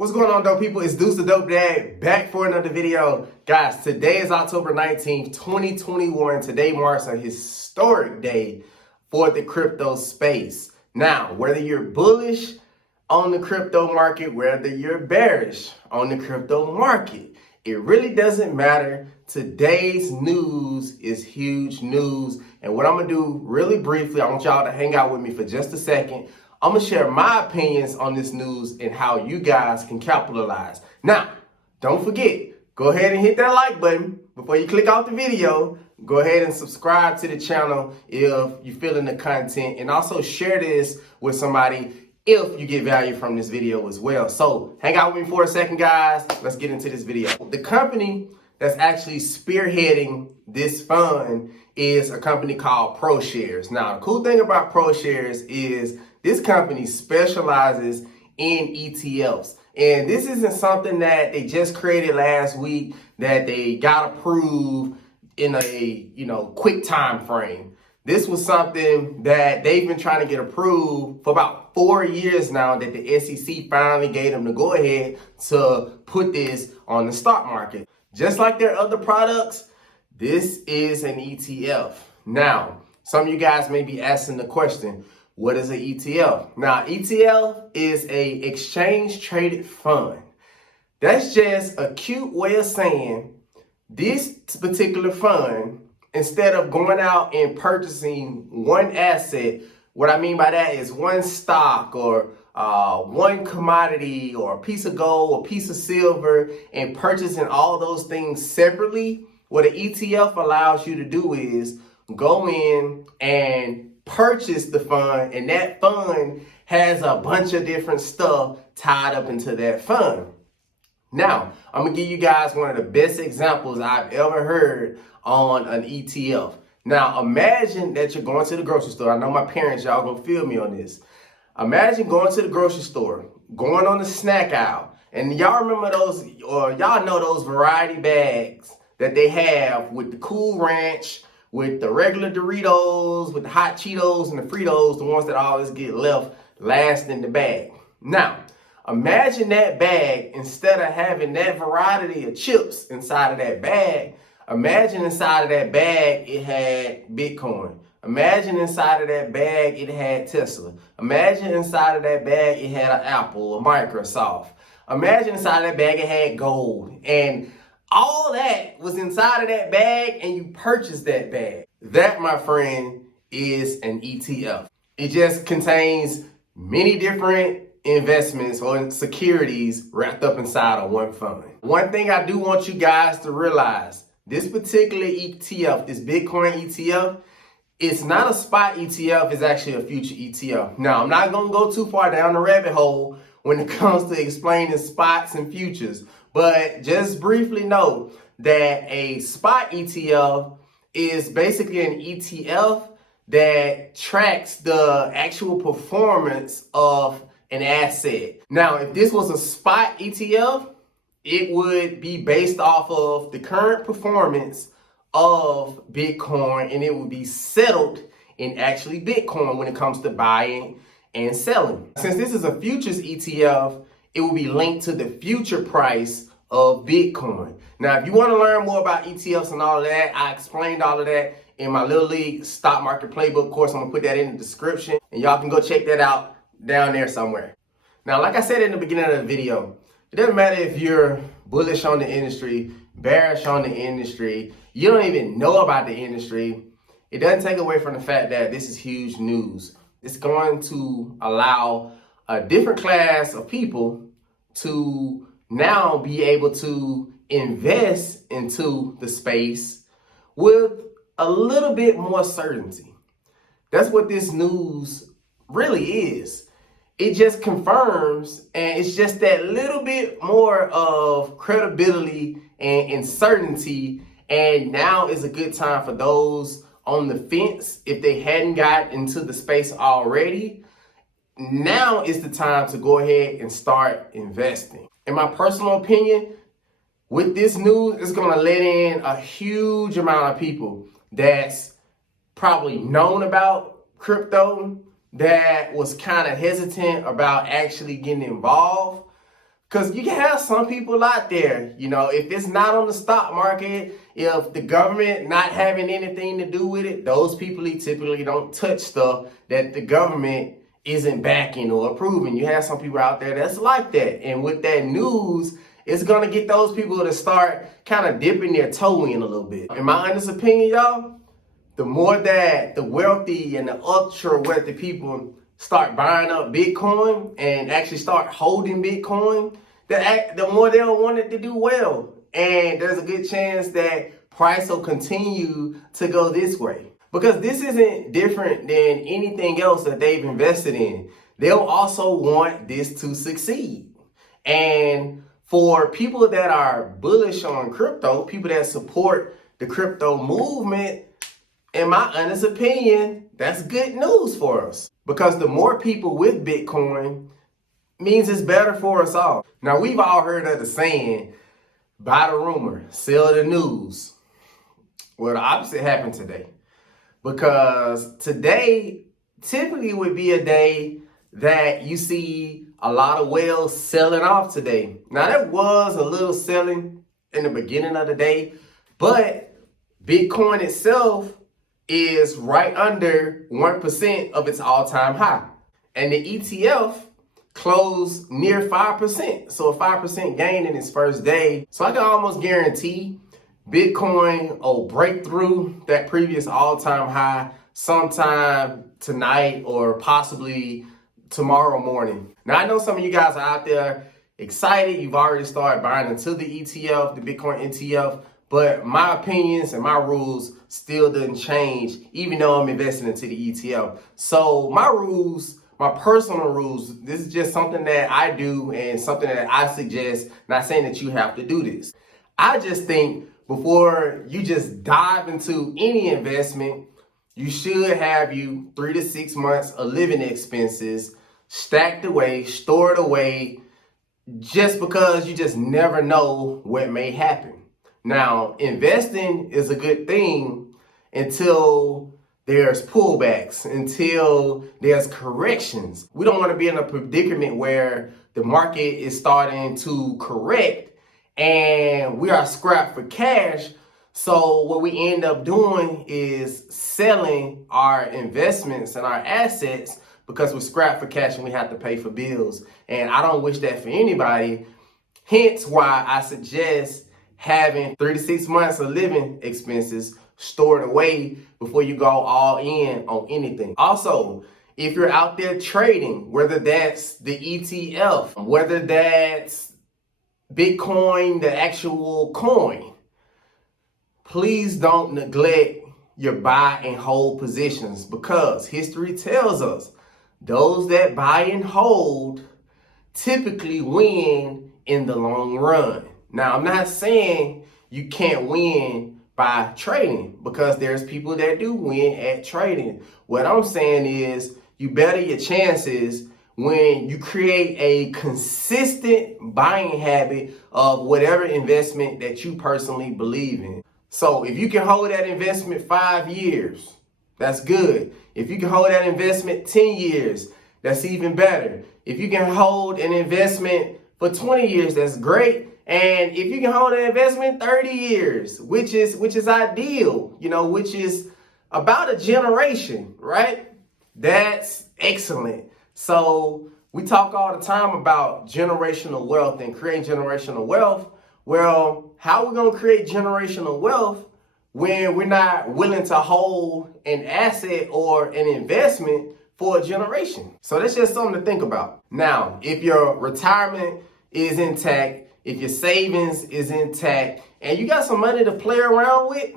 What's going on, dope people? It's Deuce the Dope Dad back for another video. Guys, today is October 19th, 2021. Today marks a historic day for the crypto space. Now, whether you're bullish on the crypto market, whether you're bearish on the crypto market, it really doesn't matter. Today's news is huge news. And what I'm going to do really briefly, I want y'all to hang out with me for just a second. I'm going to share my opinions on this news and how you guys can capitalize. Now, don't forget, go ahead and hit that like button before you click off the video. Go ahead and subscribe to the channel if you're feeling the content, and also share this with somebody if you get value from this video as well. So hang out with me for a second, guys. Let's get into this video. The company that's actually spearheading this fund is a company called ProShares. Now, the cool thing about ProShares is this company specializes in ETFs. And this isn't something that they just created last week that they got approved in a quick time frame. This was something that they've been trying to get approved for about 4 years now, that the SEC finally gave them the go ahead to put this on the stock market. Just like their other products, this is an ETF. Now, some of you guys may be asking the question, what is an ETF? Now, ETF is a exchange traded fund. That's just a cute way of saying this particular fund, instead of going out and purchasing one asset, what I mean by that is one stock or one commodity or a piece of gold or a piece of silver, and purchasing all those things separately. What an ETF allows you to do is go in and purchase the fund, and that fund has a bunch of different stuff tied up into that fund. Now, I'm gonna give you guys one of the best examples I've ever heard on an ETF. Now, imagine that you're going to the grocery store. I know my parents, y'all gonna feel me on this. Imagine going to the grocery store, going on the snack aisle, and y'all remember those, or y'all know those variety bags that they have with the Cool Ranch, with the regular Doritos, with the hot Cheetos and the Fritos, the ones that always get left last in the bag. Now, imagine that bag, instead of having that variety of chips inside of that bag, imagine inside of that bag it had Bitcoin. Imagine inside of that bag it had Tesla. Imagine inside of that bag it had an Apple or Microsoft. Imagine inside of that bag it had gold. And all that was inside of that bag, and you purchased that bag. That, my friend, is an ETF. It just contains many different investments or securities wrapped up inside of one fund. One thing I do want you guys to realize, this particular ETF, this Bitcoin ETF, it's not a spot ETF, it's actually a future ETF. Now, I'm not gonna go too far down the rabbit hole when it comes to explaining spots and futures, but just briefly know that a spot ETF is basically an ETF that tracks the actual performance of an asset. Now, if this was a spot ETF, it would be based off of the current performance of Bitcoin, and it would be settled in actually Bitcoin when it comes to buying and selling. Since this is a futures ETF, it will be linked to the future price of Bitcoin. Now, if you want to learn more about ETFs and all of that, I explained all of that in my little League Stock Market Playbook course. I'm going to put that in the description, and y'all can go check that out down there somewhere. Now, like I said in the beginning of the video, it doesn't matter if you're bullish on the industry, bearish on the industry, you don't even know about the industry. It doesn't take away from the fact that this is huge news. It's going to allow a different class of people to now be able to invest into the space with a little bit more certainty. That's what this news really is. It just confirms, and it's just that little bit more of credibility and certainty. And now is a good time for those on the fence, if they hadn't got into the space already. Now is the time to go ahead and start investing. In my personal opinion, with this news, it's going to let in a huge amount of people that's probably known about crypto, that was kind of hesitant about actually getting involved. Because you can have some people out there, if it's not on the stock market, if the government not having anything to do with it, those people typically don't touch stuff that the government isn't backing or approving. You have some people out there that's like that. And with that news, it's going to get those people to start kind of dipping their toe in a little bit. In my honest opinion, y'all, the more that the wealthy and the ultra wealthy people start buying up Bitcoin and actually start holding Bitcoin, the more they'll want it to do well. And there's a good chance that price will continue to go this way. Because this isn't different than anything else that they've invested in. They'll also want this to succeed. And for people that are bullish on crypto, people that support the crypto movement, in my honest opinion, that's good news for us. Because the more people with Bitcoin means it's better for us all. Now, we've all heard of the saying, buy the rumor, sell the news. Well, the opposite happened today. Because today typically would be a day that you see a lot of whales selling off today. Now, there was a little selling in the beginning of the day, but Bitcoin itself is right under 1% of its all-time high. And the ETF closed near 5%. So a 5% gain in its first day. So I can almost guarantee Bitcoin will break through that previous all-time high sometime tonight or possibly tomorrow morning. Now, I know some of you guys are out there excited. You've already started buying into the ETF, the Bitcoin ETF, but my opinions and my rules still didn't change, even though I'm investing into the ETF. So my rules, my personal rules, this is just something that I do and something that I suggest, not saying that you have to do this. I just think before you just dive into any investment, you should have you 3 to 6 months of living expenses stacked away, stored away, just because you just never know what may happen. Now, investing is a good thing until there's pullbacks, until there's corrections. We don't want to be in a predicament where the market is starting to correct and we are scrapped for cash. So what we end up doing is selling our investments and our assets because we're scrapped for cash and we have to pay for bills. And I don't wish that for anybody. Hence why I suggest having 3 to 6 months of living expenses stored away before you go all in on anything. Also, if you're out there trading, whether that's the ETF, whether that's Bitcoin, the actual coin, please don't neglect your buy and hold positions, because history tells us those that buy and hold typically win in the long run. Now, I'm not saying you can't win by trading, because there's people that do win at trading. What I'm saying is you better your chances when you create a consistent buying habit of whatever investment that you personally believe in. So if you can hold that investment 5 years, that's good. If you can hold that investment 10 years, that's even better. If you can hold an investment for 20 years, that's great. And if you can hold an investment 30 years, which is ideal, which is about a generation, right? That's excellent. So we talk all the time about generational wealth and creating generational wealth. Well, how are we going to create generational wealth when we're not willing to hold an asset or an investment for a generation? So that's just something to think about. Now, if your retirement is intact, if your savings is intact, and you got some money to play around with,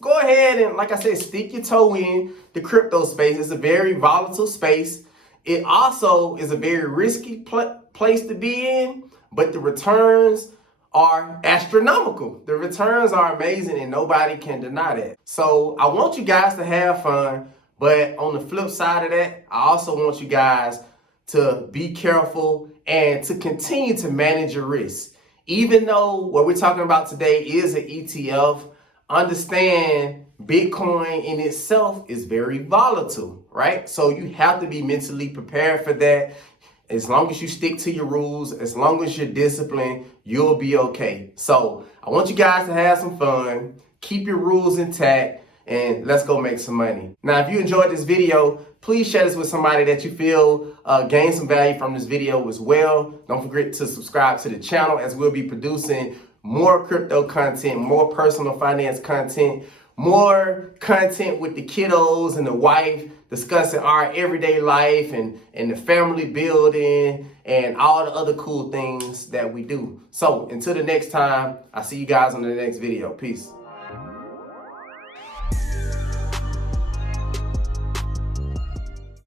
go ahead and, like I said, stick your toe in the crypto space. It's a very volatile space. It also is a very risky place to be in, but the returns are astronomical. The returns are amazing and nobody can deny that. So I want you guys to have fun, but on the flip side of that, I also want you guys to be careful and to continue to manage your risk. Even though what we're talking about today is an ETF, understand Bitcoin in itself is very volatile, right? So you have to be mentally prepared for that. As long as you stick to your rules, as long as you're disciplined, you'll be okay. So I want you guys to have some fun, keep your rules intact, and let's go make some money. Now, if you enjoyed this video, please share this with somebody that you feel gained some value from this video as well. Don't forget to subscribe to the channel, as we'll be producing more crypto content, more personal finance content, more content with the kiddos and the wife, discussing our everyday life and the family building and all the other cool things that we do. So until the next time, I'll see you guys on the next video. Peace.